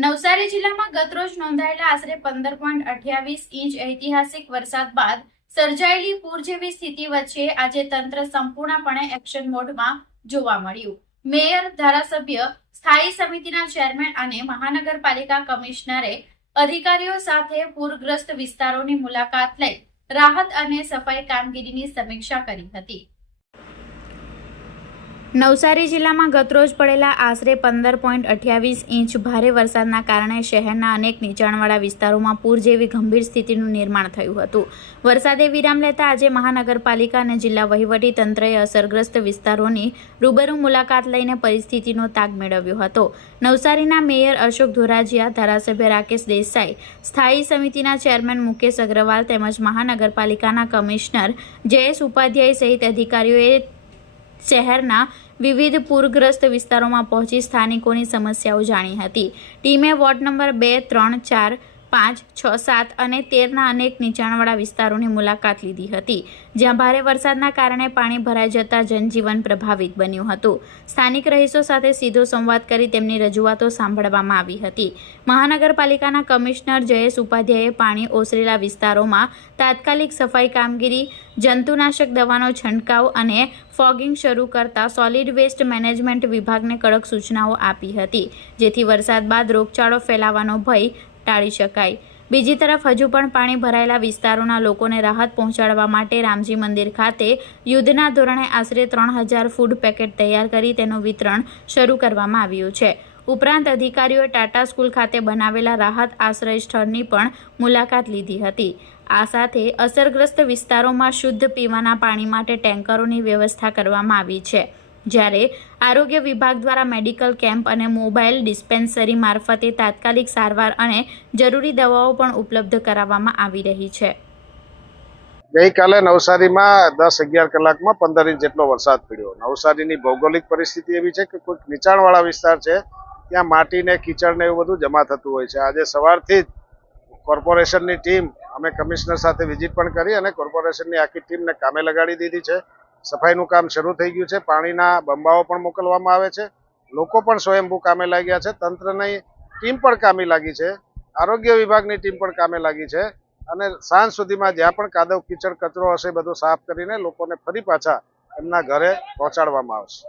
નવસારી જિલ્લામાં ગતરોજ નોંધાયેલા આશરે 15.28 ઇંચ ઐતિહાસિક વરસાદ બાદ સર્જાયેલી પૂર જેવી સ્થિતિ વચ્ચે આજે તંત્ર સંપૂર્ણપણે એક્શન મોડમાં જોવા મળ્યું. મેયર, ધારાસભ્ય, સ્થાયી સમિતિના ચેરમેન અને મહાનગરપાલિકા કમિશનરે અધિકારીઓ સાથે પૂરગ્રસ્ત વિસ્તારોની મુલાકાત લઈ રાહત અને સફાઈ કામગીરીની સમીક્ષા કરી હતી. નવસારી જિલ્લામાં ગતરોજ પડેલા આશરે 15.28 ઇંચ ભારે વરસાદના કારણે શહેરના અનેક નીચાણવાળા વિસ્તારોમાં પૂર જેવી ગંભીર સ્થિતિનું નિર્માણ થયું હતું. વરસાદે વિરામ લેતા આજે મહાનગરપાલિકા અને જિલ્લા વહીવટી તંત્રએ અસરગ્રસ્ત વિસ્તારોની રૂબરૂ મુલાકાત લઈને પરિસ્થિતિનો તાગ મેળવ્યો હતો. નવસારીના મેયર અશોક ધોરાજીયા, ધારાસભ્ય રાકેશ દેસાઈ, સ્થાયી સમિતિના ચેરમેન મુકેશ અગ્રવાલ તેમજ મહાનગરપાલિકાના કમિશનર જયેશ ઉપાધ્યાય સહિત અધિકારીઓએ શહેરના વિવિધ પૂરગ્રસ્ત વિસ્તારોમાં પહોંચી સ્થાનિકોની સમસ્યાઓ જાણી હતી. ટીમે વોર્ડ નંબર 2, 3, 4, 5, 6, 7 અને 13ના અનેક નીચાણવાળા વિસ્તારોની મુલાકાત લીધી હતી, જ્યાં ભારે વરસાદના કારણે પાણી ભરાઈ જતા જનજીવન પ્રભાવિત બન્યું હતું. સ્થાનિક રહીશો સાથે સીધો સંવાદ કરી તેમની રજૂઆતો સાંભળવામાં આવી હતી. મહાનગરપાલિકાના કમિશનર જયેશ ઉપાધ્યાયે પાણી ઓસરેલા વિસ્તારોમાં તાત્કાલિક સફાઈ કામગીરી, જંતુનાશક દવાનો છંટકાવ અને ફોગિંગ શરૂ કરતા સોલિડ વેસ્ટ મેનેજમેન્ટ વિભાગને કડક સૂચનાઓ આપી હતી, જેથી વરસાદ બાદ રોગચાળો ફેલાવાનો ભય ટાળી શકાય. બીજી તરફ હજુ પણ પાણી ભરાયેલા વિસ્તારોના લોકોને રાહત પહોંચાડવા માટે રામજી મંદિર ખાતે યુદ્ધના ધોરણે આશરે 3000 ફૂડ પેકેટ તૈયાર કરી તેનું વિતરણ શરૂ કરવામાં આવ્યું છે. ઉપરાંત અધિકારીઓએ ટાટા સ્કૂલ ખાતે બનાવેલા રાહત આશ્રય સ્થળની પણ મુલાકાત લીધી હતી. આ સાથે અસરગ્રસ્ત વિસ્તારોમાં શુદ્ધ પીવાના પાણી માટે ટેન્કરોની વ્યવસ્થા કરવામાં આવી છે, જ્યારે આરોગ્ય વિભાગ દ્વારા મેડિકલ કેમ્પ અને મોબાઈલ ડિસ્પેન્સરી મારફતે તાત્કાલિક સારવાર અને જરૂરી દવાઓ પણ ઉપલબ્ધ કરાવવામાં આવી રહી છે. ગઈકાલે નવસારીમાં 10-11 કલાકમાં 15 ઇંચ જેટલો વરસાદ પડ્યો. નવસારીની ભૌગોલિક પરિસ્થિતિ એવી છે કે કોઈક નીચાણવાળા વિસ્તાર છે, ત્યાં માટી ને કીચડ ને એવું બધું જમા થતું હોય છે. આજે સવારથી જ કોર્પોરેશનની ટીમ, અમે કમિશનર સાથે વિઝિટ પણ કરી અને કોર્પોરેશનની આખી ટીમને કામે લગાડી દીધી છે. સફાઈનું કામ શરૂ થઈ ગયું છે. પાણીના બંબાઓ પણ મોકલવામાં આવે છે. લોકો પણ સ્વયંભૂ કામે લાગ્યા છે. તંત્રની ટીમ પણ કામે લાગી છે. આરોગ્ય વિભાગની ટીમ પણ કામે લાગી છે અને સાંજ સુધીમાં જ્યાં પણ કાદવ કીચડ કચરો હશે બધું સાફ કરીને લોકોને ફરી પાછા એમના ઘરે પહોંચાડવામાં આવશે.